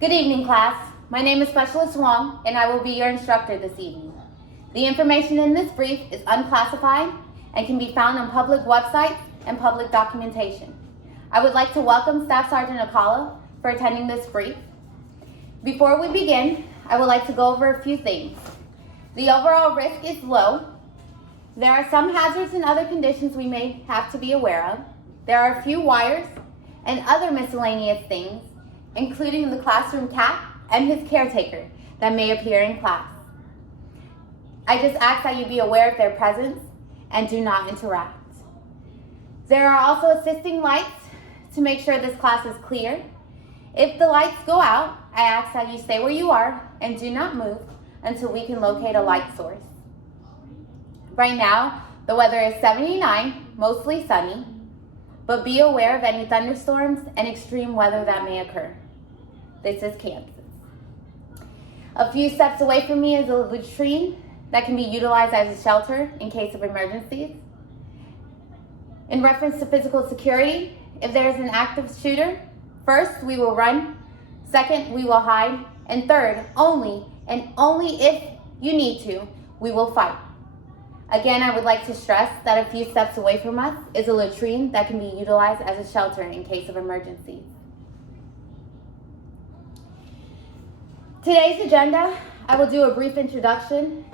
Good evening, class. My name is Specialist Wong, and I will be your instructor this evening. The information in this brief is unclassified and can be found on public websites and public documentation. I would like to welcome Staff Sergeant Akala for attending this brief. Before we begin, I would like to go over a few things. The overall risk is low. There are some hazards and other conditions we may have to be aware of. There are a few wires and other miscellaneous things, including the classroom cat and his caretaker, that may appear in class. I just ask that you be aware of their presence and do not interact. There are also assisting lights to make sure this class is clear. If the lights go out, I ask that you stay where you are and do not move until we can locate a light source. Right now, the weather is 79, mostly sunny, but be aware of any thunderstorms and extreme weather that may occur. This is Kansas. A few steps away from me is a latrine that can be utilized as a shelter in case of emergencies. In reference to physical security, if there is an active shooter, first, we will run. Second, we will hide. And third, only if you need to, we will fight. Again, I would like to stress that a few steps away from us is a latrine that can be utilized as a shelter in case of emergencies. Today's agenda, I will do a brief introduction,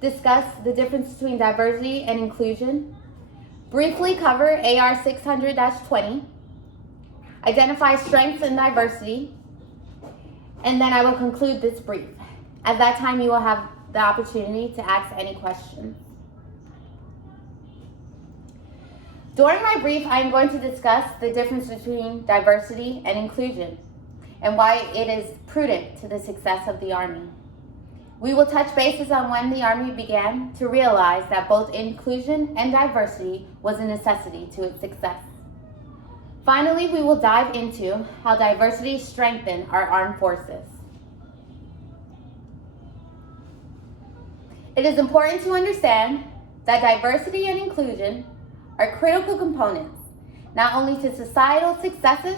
discuss the difference between diversity and inclusion, briefly cover AR 600-20, identify strengths in diversity, and then I will conclude this brief. At that time, you will have the opportunity to ask any questions. During my brief, I am going to discuss the difference between diversity and inclusion and why it is prudent to the success of the Army. We will touch bases on when the Army began to realize that both inclusion and diversity was a necessity to its success. Finally, we will dive into how diversity strengthened our armed forces. It is important to understand that diversity and inclusion are critical components, not only to societal successes,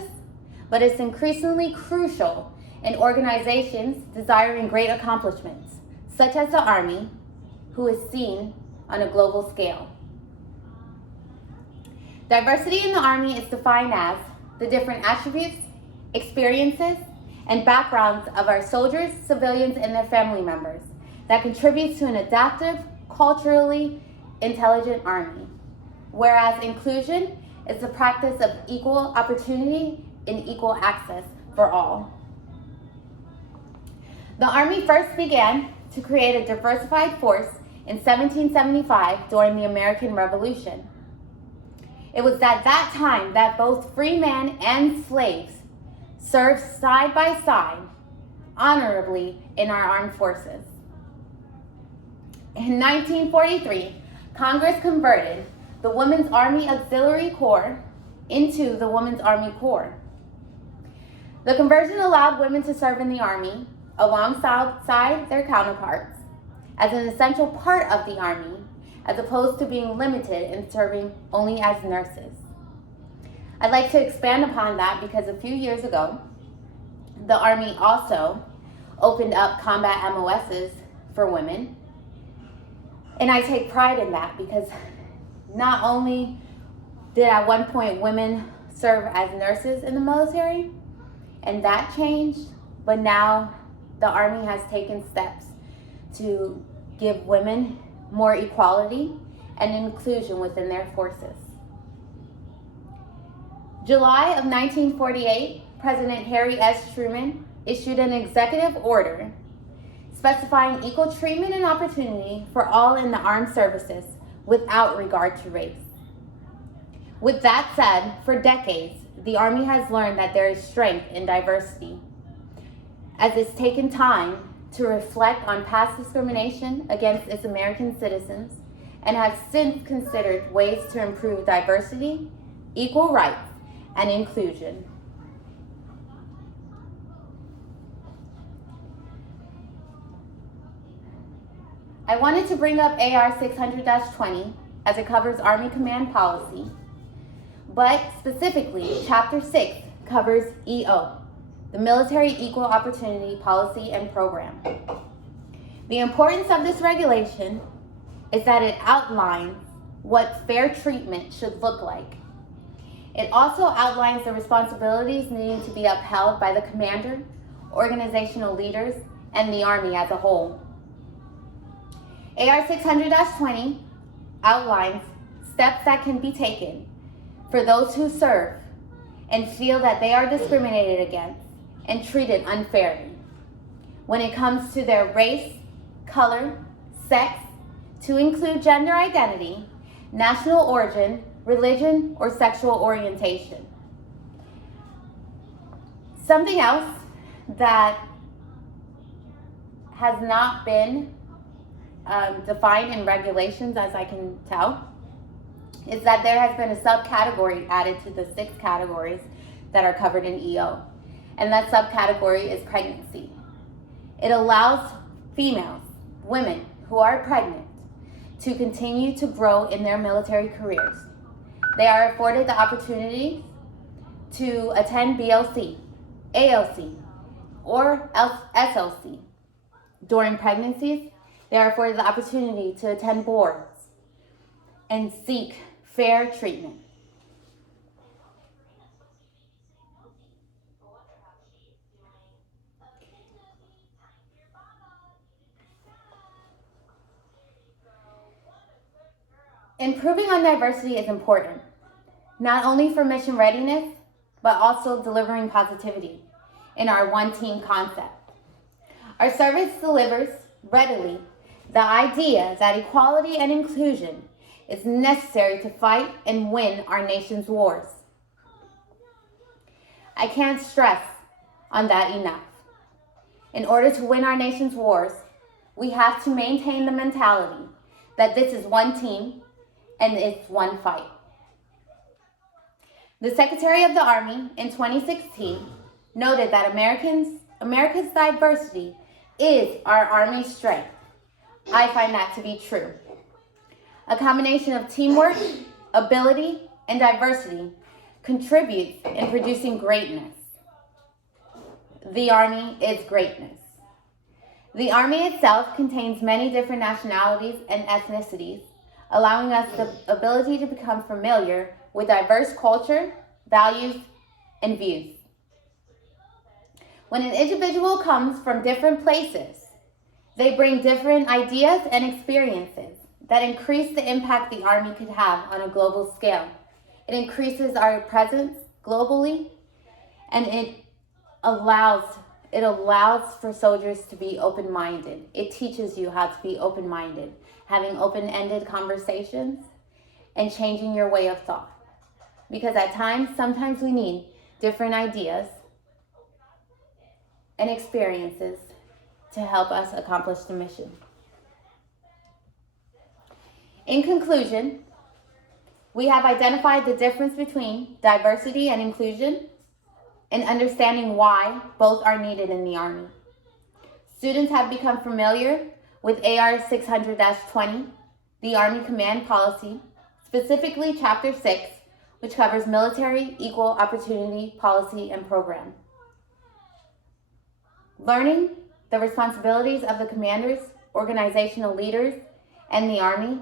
but it's increasingly crucial in organizations desiring great accomplishments, such as the Army, who is seen on a global scale. Diversity in the Army is defined as the different attributes, experiences, and backgrounds of our soldiers, civilians, and their family members that contributes to an adaptive, culturally intelligent Army. Whereas inclusion is the practice of equal opportunity and equal access for all. The Army first began to create a diversified force in 1775 during the American Revolution. It was at that time that both free men and slaves served side by side honorably in our armed forces. In 1943, Congress converted the Women's Army Auxiliary Corps into the Women's Army Corps. The conversion allowed women to serve in the Army alongside their counterparts as an essential part of the Army, as opposed to being limited in serving only as nurses. I'd like to expand upon that because a few years ago, the Army also opened up combat MOSs for women. And I take pride in that because not only did at one point women serve as nurses in the military, and that changed, but now the Army has taken steps to give women more equality and inclusion within their forces. July of 1948, President Harry S. Truman issued an executive order specifying equal treatment and opportunity for all in the armed services without regard to race. With that said, for decades, the Army has learned that there is strength in diversity, as it's taken time to reflect on past discrimination against its American citizens and has since considered ways to improve diversity, equal rights, and inclusion. I wanted to bring up AR 600-20 as it covers Army Command Policy, but specifically Chapter 6 covers EO, the Military Equal Opportunity Policy and Program. The importance of this regulation is that it outlines what fair treatment should look like. It also outlines the responsibilities needing to be upheld by the commander, organizational leaders, and the Army as a whole. AR 600-20 outlines steps that can be taken for those who serve and feel that they are discriminated against and treated unfairly when it comes to their race, color, sex, to include gender identity, national origin, religion, or sexual orientation. Something else that has not been defined in regulations, as I can tell, is that there has been a subcategory added to the 6 categories that are covered in EO. And that subcategory is pregnancy. It allows females, women who are pregnant, to continue to grow in their military careers. They are afforded the opportunity to attend BLC, ALC, or SLC. During pregnancies, they are afforded the opportunity to attend boards and seek fair treatment. Improving on diversity is important, not only for mission readiness, but also delivering positivity in our one team concept. Our service delivers readily the idea that equality and inclusion is necessary to fight and win our nation's wars. I can't stress on that enough. In order to win our nation's wars, we have to maintain the mentality that this is one team and it's one fight. The Secretary of the Army in 2016 noted that America's diversity is our Army's strength. I find that to be true. A combination of teamwork, ability, and diversity contributes in producing greatness. The Army is greatness. The Army itself contains many different nationalities and ethnicities, allowing us the ability to become familiar with diverse culture, values, and views. When an individual comes from different places, they bring different ideas and experiences that increase the impact the Army could have on a global scale. It increases our presence globally, and it allows for soldiers to be open-minded. It teaches you how to be open-minded, having open-ended conversations and changing your way of thought. Because at times, sometimes we need different ideas and experiences to help us accomplish the mission. In conclusion, we have identified the difference between diversity and inclusion and understanding why both are needed in the Army. Students have become familiar with AR 600-20, the Army Command Policy, specifically Chapter 6, which covers Military Equal Opportunity Policy and Program. Learning the responsibilities of the commanders, organizational leaders, and the Army,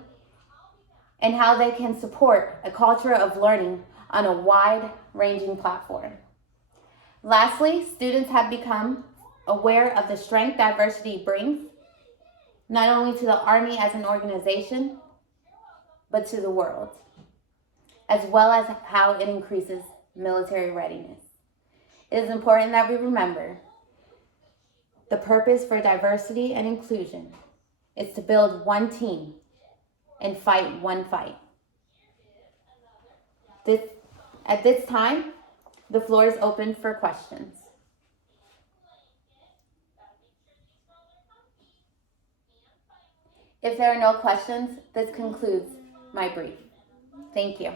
and how they can support a culture of learning on a wide-ranging platform. Lastly, students have become aware of the strength diversity brings, not only to the Army as an organization, but to the world, as well as how it increases military readiness. It is important that we remember the purpose for diversity and inclusion is to build one team and fight one fight. At this time, the floor is open for questions. If there are no questions, this concludes my brief. Thank you.